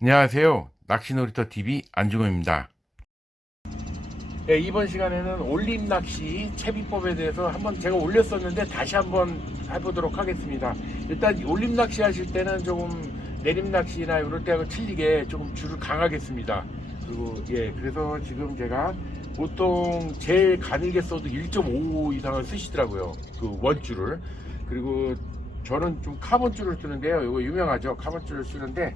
안녕하세요. 낚시놀이터 TV 안중호입니다. 네, 이번 시간에는 올림 낚시 채비법에 대해서 한번 제가 올렸었는데 다시 한번 해보도록 하겠습니다. 일단 올림 낚시 하실 때는 조금 내림 낚시나 이럴 때하고 틀리게 조금 줄을 강하게 씁니다. 그리고 그래서 지금 제가 보통 제일 가늘게 써도 1.5 이상을 쓰시더라고요. 그 원줄을. 그리고 저는 좀 카본줄을 쓰는데요. 이거 유명하죠. 카본줄을 쓰는데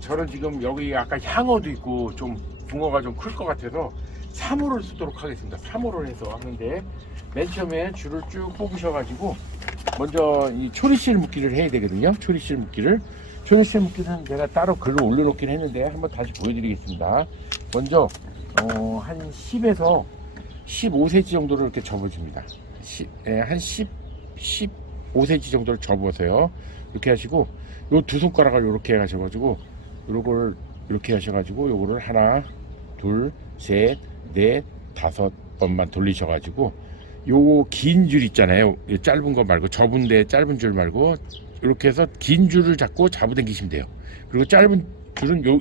저는 지금 여기 아까 향어도 있고 좀 붕어가 좀 클 것 같아서 3호를 쓰도록 하겠습니다. 3호를 해서 하는데 맨 처음에 줄을 쭉 뽑으셔가지고 먼저 이 초리실 묶기를 해야 되거든요. 초리실 묶기를 제가 따로 글을 올려놓긴 했는데 한번 다시 보여드리겠습니다. 먼저 한 10에서 15cm 정도를 이렇게 접어줍니다. 한 15cm 정도를 접어서요. 이렇게 하시고 요 두 손가락을 이렇게 하셔가지고 요걸 이렇게 하셔가지고 요거를 하나 둘 셋 넷 다섯 번만 돌리셔가지고 요 긴 줄 있잖아요. 짧은 거 말고 접은데 짧은 줄 말고 이렇게 해서 긴 줄을 잡고 잡아당기시면 돼요. 그리고 짧은 줄은 요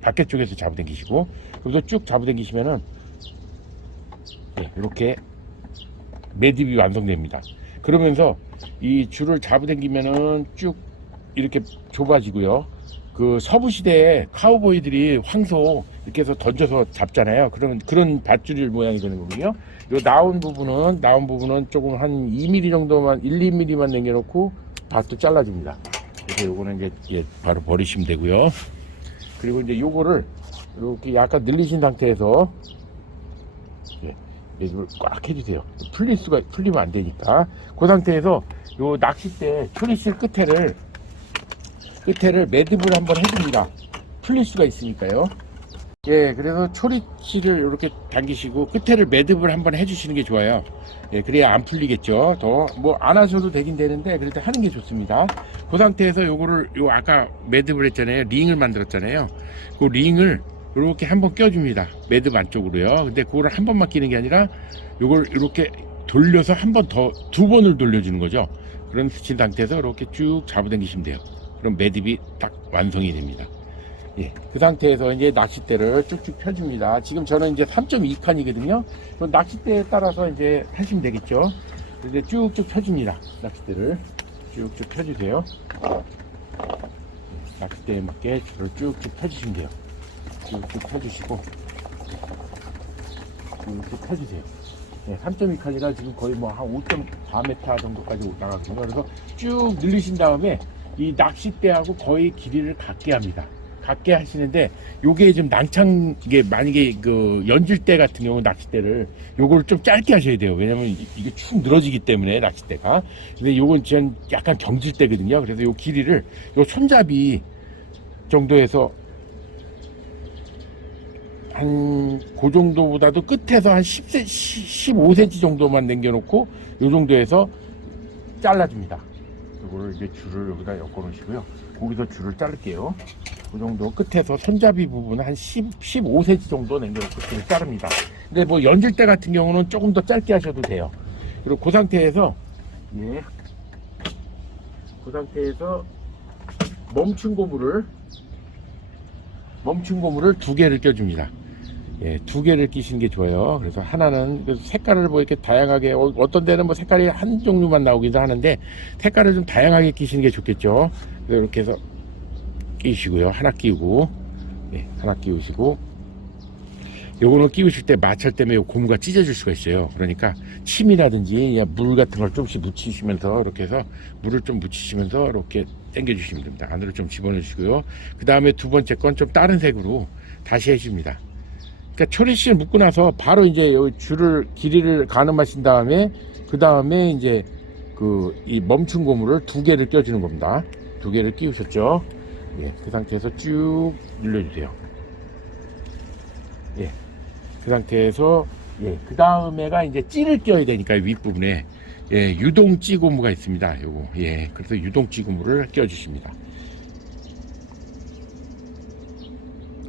밖에 쪽에서 잡아당기시고 그래서 쭉 잡아당기시면은 이렇게 매듭이 완성됩니다. 그러면서 이 줄을 잡아당기면은 쭉 이렇게 좁아지고요. 그 서부 시대에 카우보이들이 황소 이렇게 해서 던져서 잡잖아요. 그런 밧줄 모양이 되는 거군요. 요 나온 부분은 조금 한 2mm 정도만 1, 2mm만 남겨놓고 밧도 잘라줍니다. 그래서 요거는 이제 바로 버리시면 되고요. 그리고 이제 요거를 이렇게 약간 늘리신 상태에서 매듭을 꽉 해주세요. 풀리면 안 되니까. 그 상태에서 요 낚싯대 초리실 끝에를 매듭을 한번 해줍니다. 풀릴 수가 있으니까요. 그래서 초리실을 이렇게 당기시고 끝에를 매듭을 한번 해주시는 게 좋아요. 그래야 안 풀리겠죠. 더 뭐 안 하셔도 되긴 되는데 그래도 하는 게 좋습니다. 그 상태에서 요거를 아까 매듭을 했잖아요. 링을 만들었잖아요. 그 링을 이렇게 한번 껴줍니다. 매듭 안쪽으로요. 근데 그거를 한 번만 끼는 게 아니라 요걸 이렇게 돌려서 한 번 더, 두 번을 돌려주는 거죠. 그런 스친 상태에서 이렇게 쭉 잡아당기시면 돼요. 그럼 매듭이 딱 완성이 됩니다. 그 상태에서 이제 낚싯대를 쭉쭉 펴줍니다. 지금 저는 이제 3.2칸이거든요. 낚싯대에 따라서 이제 하시면 되겠죠. 이제 쭉쭉 펴줍니다. 낚싯대를 쭉쭉 펴주세요. 낚싯대에 맞게 줄을 쭉쭉 펴주시면 돼요. 쭉쭉 펴주시고 쭉쭉 펴주세요. 3.2칸이라 지금 거의 뭐 한 5.4m 정도까지 나가거든요. 그래서 쭉 늘리신 다음에 이 낚싯대하고 거의 길이를 같게 합니다. 같게 하시는데 요게 좀 이게 만약에 그 연질 때 같은 경우 낚싯대를 요걸 좀 짧게 하셔야 돼요. 왜냐면 이게 축 늘어지기 때문에 낚싯대가. 근데 요건 전 약간 경질 때거든요. 그래서 요 길이를 요 손잡이 정도에서 한 그 정도보다도 끝에서 한 15cm 정도만 남겨놓고 요 정도에서 잘라줍니다. 이거를 이제 줄을 여기다 엮어 놓으시고요. 거기서 줄을 자를게요. 그 정도 끝에서 손잡이 부분은 한 15cm 정도 남겨놓고 줄을 자릅니다. 근데 뭐 연질대 같은 경우는 조금 더 짧게 하셔도 돼요. 그리고 그 상태에서 멈춘 고무를 두 개를 껴줍니다. 두 개를 끼시는 게 좋아요. 그래서 하나는 색깔을 뭐 이렇게 다양하게 어떤 데는 뭐 색깔이 한 종류만 나오기도 하는데 색깔을 좀 다양하게 끼시는 게 좋겠죠. 그래서 이렇게 해서 끼시고요. 하나 끼우고 하나 끼우시고 요거는 끼우실 때 마찰 때문에 고무가 찢어질 수가 있어요. 그러니까 침이라든지 물 같은 걸 조금씩 묻히시면서 이렇게 해서 물을 좀 묻히시면서 이렇게 당겨 주시면 됩니다. 안으로 좀 집어넣어 주시고요. 그 다음에 두 번째 건 좀 다른 색으로 다시 해줍니다. 그러니까 초리실 묶고 나서 바로 이제 여기 길이를 가늠하신 다음에 그 다음에 이제 이 멈춘 고무를 두 개를 껴주는 겁니다. 두 개를 끼우셨죠? 그 상태에서 쭉 늘려주세요. 그 상태에서 그 다음에가 이제 찌를 껴야 되니까 윗부분에 유동찌 고무가 있습니다. 요거 그래서 유동찌 고무를 껴주십니다.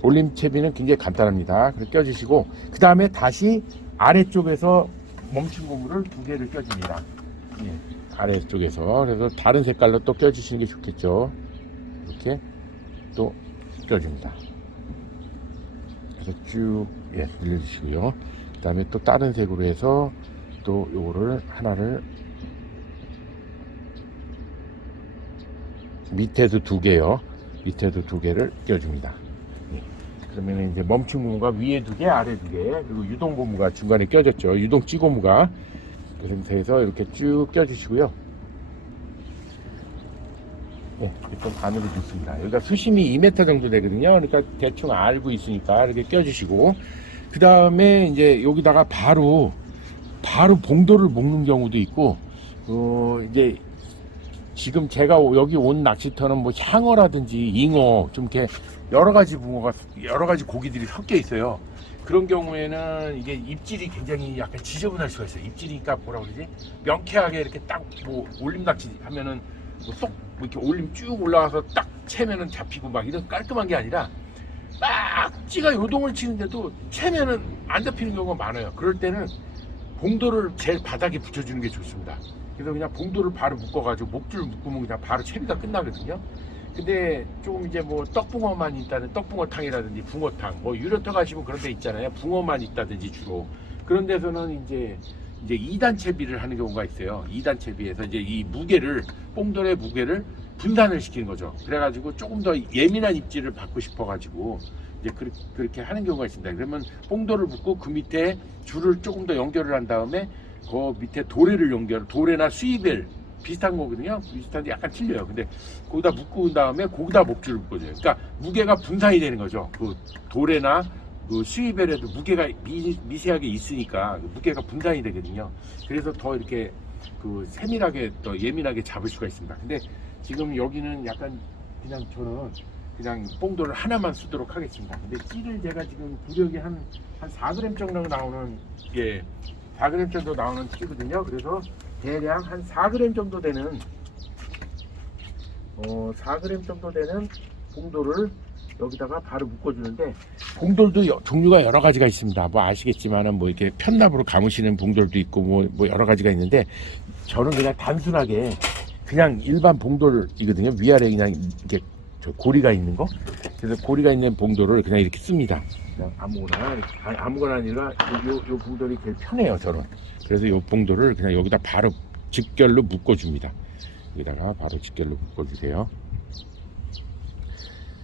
올림채비는 굉장히 간단합니다. 그래서 껴주시고 그 다음에 다시 아래쪽에서 멈춘 고무를 두 개를 껴줍니다. 아래쪽에서 그래서 다른 색깔로 또 껴주시는 게 좋겠죠. 이렇게 또 껴줍니다. 그래서 쭉 늘려주시고요. 그 다음에 또 다른 색으로 해서 또 요거를 하나를 밑에도 두 개요. 밑에도 두 개를 껴줍니다. 그러면 이제 멈춤 고무가 위에 두 개, 아래 두 개, 그리고 유동 고무가 중간에 껴졌죠. 유동 찌고무가 그 상태에서 이렇게 쭉 껴주시고요. 좀 안으로 넣습니다. 여기가 수심이 2m 정도 되거든요. 그러니까 대충 알고 있으니까 이렇게 껴주시고, 그 다음에 이제 여기다가 바로 봉돌을 묶는 경우도 있고, 이제 지금 제가 여기 온 낚시터는 뭐 향어라든지 잉어, 좀 이렇게 여러 가지 고기들이 섞여 있어요. 그런 경우에는 이게 입질이 굉장히 약간 지저분할 수가 있어요. 입질이니까 뭐라 그러지? 명쾌하게 이렇게 딱 뭐 올림 낚시 하면은 뭐 이렇게 올림 쭉 올라가서 딱 채면은 잡히고 막 이런 깔끔한 게 아니라 막 찌가 요동을 치는데도 채면은 안 잡히는 경우가 많아요. 그럴 때는 봉돌을 제일 바닥에 붙여주는 게 좋습니다. 그래서 그냥 봉돌을 바로 묶어가지고 목줄을 묶으면 그냥 바로 채비가 끝나거든요. 근데 조금 이제 뭐 떡붕어만 있다는 떡붕어탕이라든지 붕어탕, 뭐 유료터 가시면 그런 데 있잖아요. 붕어만 있다든지 주로 그런 데서는 이제 2단 채비를 하는 경우가 있어요. 2단 채비에서 이제 이 무게를, 봉돌의 무게를 분산을 시키는 거죠. 그래가지고 조금 더 예민한 입질을 받고 싶어가지고 이제 그렇게 하는 경우가 있습니다. 그러면 봉돌을 묶고 그 밑에 줄을 조금 더 연결을 한 다음에 그 밑에 도래나 수입벨 비슷한 거거든요. 비슷한데 약간 틀려요. 근데 거기다 묶고 온 다음에 거기다 목줄을 묶어줘요. 그러니까 무게가 분산이 되는 거죠. 그 도래나 그 수입벨에도 무게가 미세하게 있으니까 무게가 분산이 되거든요. 그래서 더 이렇게 그 세밀하게 더 예민하게 잡을 수가 있습니다. 근데 지금 여기는 약간 그냥 저는 그냥 봉돌을 하나만 쓰도록 하겠습니다. 근데 찌를 제가 지금 구력이 한 4g 정도 나오는 4g 정도 나오는 찌거든요. 그래서 대략 한 4g 정도 되는 4g 정도 되는 봉돌을 여기다가 바로 묶어주는데, 봉돌도 종류가 여러 가지가 있습니다. 뭐 아시겠지만은 뭐 이렇게 편납으로 감으시는 봉돌도 있고 뭐 여러 가지가 있는데, 저는 그냥 단순하게 그냥 일반 봉돌이거든요. 위아래 그냥 이렇게 고리가 있는 거. 그래서 고리가 있는 봉돌을 그냥 이렇게 씁니다. 그냥 아무거나 아니라 요 봉돌이 제일 편해요, 저는. 그래서 요 봉돌을 그냥 여기다 바로 직결로 묶어줍니다. 여기다가 바로 직결로 묶어주세요.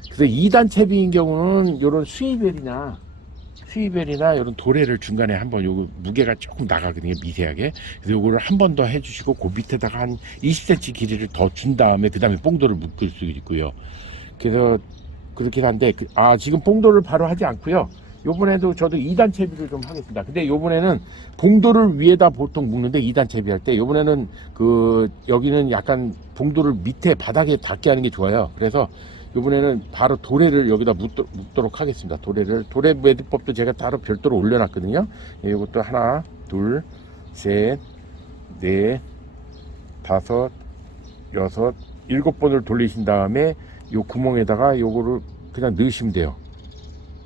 그래서 2단 채비인 경우는 요런 수입벨이나 이런 도래를 중간에 한번 요거 무게가 조금 나가거든요, 미세하게. 그래서 요거를 한 번 더 해주시고 그 밑에다가 한 20cm 길이를 더 준 다음에 그 다음에 봉돌을 묶을 수 있고요. 그래서 그렇긴 한데 지금 봉돌을 바로 하지 않고요. 요번에도 저도 2단 채비를 좀 하겠습니다. 근데 요번에는 봉돌을 위에다 보통 묶는데 2단 채비할 때 요번에는 여기는 약간 봉돌을 밑에 바닥에 닿게 하는 게 좋아요. 그래서 요번에는 바로 도래를 여기다 묶도록 하겠습니다. 도래 매듭법도 제가 따로 별도로 올려놨거든요. 이것도 하나, 둘, 셋, 넷, 다섯, 여섯, 7번을 돌리신 다음에 요 구멍에다가 요거를 그냥 넣으시면 돼요.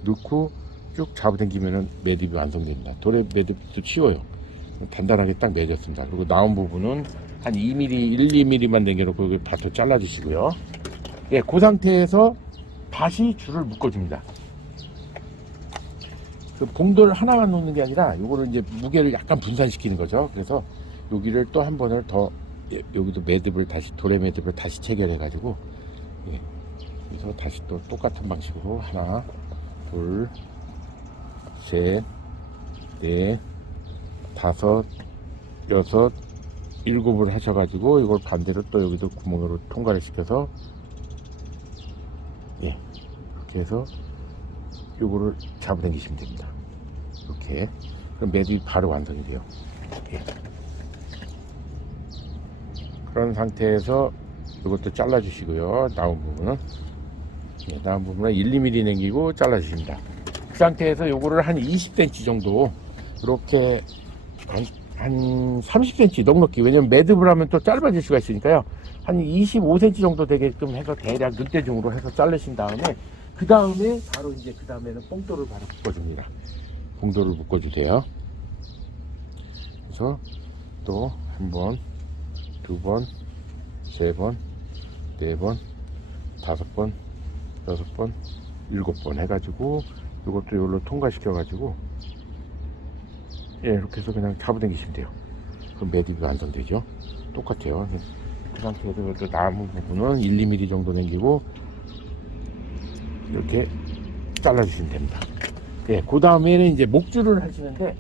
넣고 쭉 잡아당기면은 매듭이 완성됩니다. 도래 매듭도 치워요. 단단하게 딱 매졌습니다. 그리고 나온 부분은 한 2mm, 1, 2mm만 남겨놓고 바로 잘라주시고요. 그 상태에서 다시 줄을 묶어줍니다. 그 봉돌 하나만 놓는 게 아니라 요거를 이제 무게를 약간 분산시키는 거죠. 그래서 여기를 또 한 번을 더 여기도 매듭을 도래 매듭을 다시 체결해 가지고 그래서 다시 또 똑같은 방식으로 하나, 둘, 셋, 넷, 다섯, 여섯, 7을 하셔가지고 이걸 반대로 또 여기도 구멍으로 통과를 시켜서 이렇게 해서 요거를 잡아당기시면 됩니다. 이렇게. 그럼 매듭이 바로 완성이 돼요. 그런 상태에서 이것도 잘라 주시고요. 나온 부분은 1, 2mm 남기고 잘라 주십니다. 그 상태에서 요거를 한 20cm 정도 이렇게 한 30cm 넉넉히, 왜냐면 매듭을 하면 또 짧아질 수가 있으니까요. 한 25cm 정도 되게끔 해서 대략 눈대중으로 해서 자르신 다음에 그 다음에는 봉돌을 바로 묶어줍니다. 봉돌을 묶어주세요. 그래서 또 한 번, 두 번, 세 번, 네 번, 5번, 6번, 7번 해가지고 이것도 여기로 통과시켜가지고 예, 이렇게 해서 그냥 잡아당기시면 돼요. 그럼 매듭이 완성되죠. 똑같아요. 그 상태에서 나무 부분은 1, 2mm 정도 남기고 이렇게 잘라주시면 됩니다. 예, 그 다음에는 이제 목줄을 하시는데,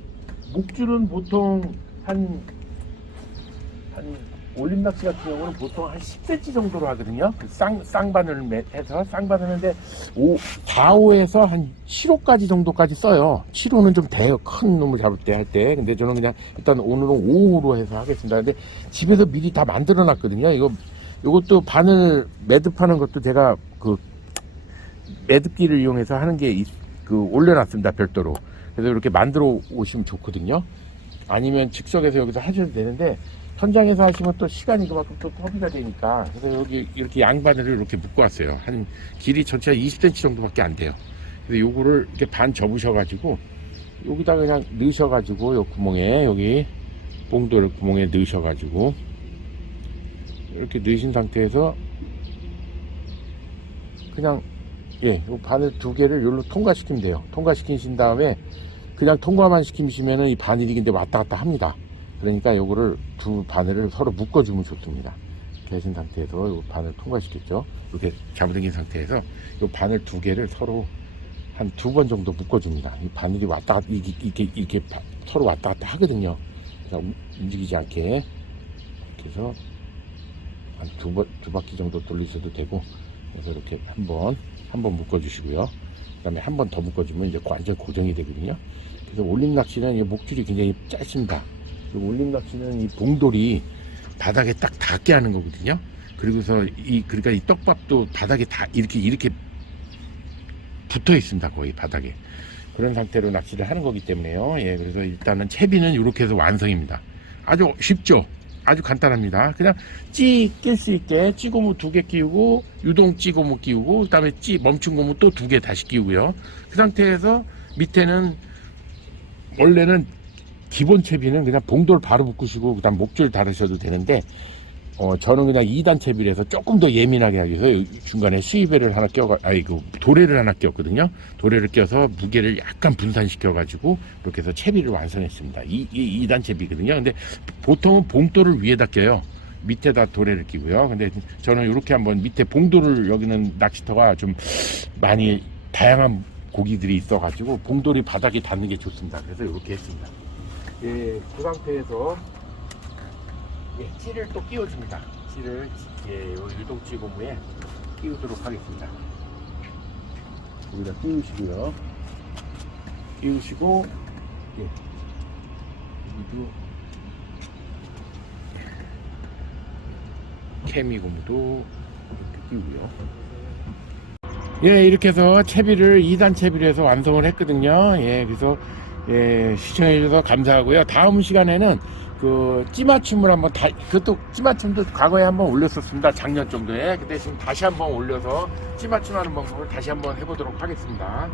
목줄은 보통 한 올림낚시 같은 경우는 보통 한 10cm 정도로 하거든요. 그 쌍바늘 해서 쌍바늘 하는데 4호에서 한 7호까지 정도까지 써요. 7호는 좀 돼요. 큰 놈을 잡을 때 할 때. 근데 저는 그냥 일단 오늘은 5호로 해서 하겠습니다. 근데 집에서 미리 다 만들어 놨거든요. 이것도 바늘 매듭하는 것도 제가 그 매듭기를 이용해서 하는 게 올려놨습니다. 별도로. 그래서 이렇게 만들어 오시면 좋거든요. 아니면 즉석에서 여기서 하셔도 되는데, 현장에서 하시면 또 시간이 그만큼 또 허비가 되니까, 그래서 여기 이렇게 양바늘을 이렇게 묶어 왔어요. 한 길이 전체가 20cm 정도밖에 안 돼요. 그래서 요거를 이렇게 반 접으셔가지고 여기다 그냥 넣으셔가지고 요 구멍에, 여기 봉돌 구멍에 넣으셔가지고 이렇게 넣으신 상태에서 그냥 요 바늘 2개를 여기로 통과시키면 돼요. 통과시키신 다음에 그냥 통과만 시키시면은 이 바늘이 근데 왔다 갔다 합니다. 그러니까 요거를 두 바늘을 서로 묶어주면 좋습니다. 이렇게 하신 상태에서 요 바늘 통과시켰죠. 이렇게 잡아당긴 상태에서 요 바늘 2개를 서로 한 2번 정도 묶어줍니다. 이 바늘이 왔다 갔다, 이렇게 서로 왔다 갔다 하거든요. 그래서 움직이지 않게 이렇게 해서 한 두 바퀴 정도 돌리셔도 되고, 그래서 이렇게 한 번 묶어주시고요. 그 다음에 한 번 더 묶어주면 이제 완전 고정이 되거든요. 그래서 올림 낚시는 이 목줄이 굉장히 짧습니다. 그리고 올림 낚시는 이 봉돌이 바닥에 딱 닿게 하는 거거든요. 그리고서 그러니까 이 떡밥도 바닥에 다 이렇게 붙어 있습니다. 거의 바닥에. 그런 상태로 낚시를 하는 거기 때문에요. 예, 그래서 일단은 채비는 이렇게 해서 완성입니다. 아주 쉽죠? 아주 간단합니다. 그냥 낄 수 있게 찌고무 2개 끼우고, 유동 찌고무 끼우고, 그 다음에 멈춘 고무 또 2개 다시 끼우고요. 그 상태에서 밑에는 원래는 기본 채비는 그냥 봉돌 바로 묶으시고 그다음 목줄 달으셔도 되는데, 저는 그냥 2단 채비를 해서 조금 더 예민하게 하기 위해서 중간에 수입배를 하나 도래를 하나 꼈거든요. 도래를 껴서 무게를 약간 분산시켜 가지고 이렇게 해서 채비를 완성했습니다. 2단 채비거든요. 근데 보통은 봉돌을 위에다 껴요. 밑에다 도래를 끼고요. 근데 저는 이렇게 한번 밑에 봉돌을, 여기는 낚시터가 좀 많이 다양한 고기들이 있어 가지고 봉돌이 바닥에 닿는 게 좋습니다. 그래서 이렇게 했습니다. 예, 그 상태에서 찌를 또 끼워줍니다. 찌를 유동찌 고무에 끼우도록 하겠습니다. 여기다 끼우시고요. 끼우시고, 여기도 케미 고무도 이렇게 끼우고요. 예, 이렇게 해서 채비를 2단 채비를 해서 완성을 했거든요. 예, 그래서 시청해 주셔서 감사하고요. 다음 시간에는 그 찌맞춤을 한번 그것도 찌맞춤도 과거에 한번 올렸었습니다. 작년 정도에. 근데 지금 다시 한번 올려서 찌맞춤하는 방법을 다시 한번 해보도록 하겠습니다.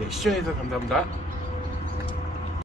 예, 시청해 주셔서 감사합니다.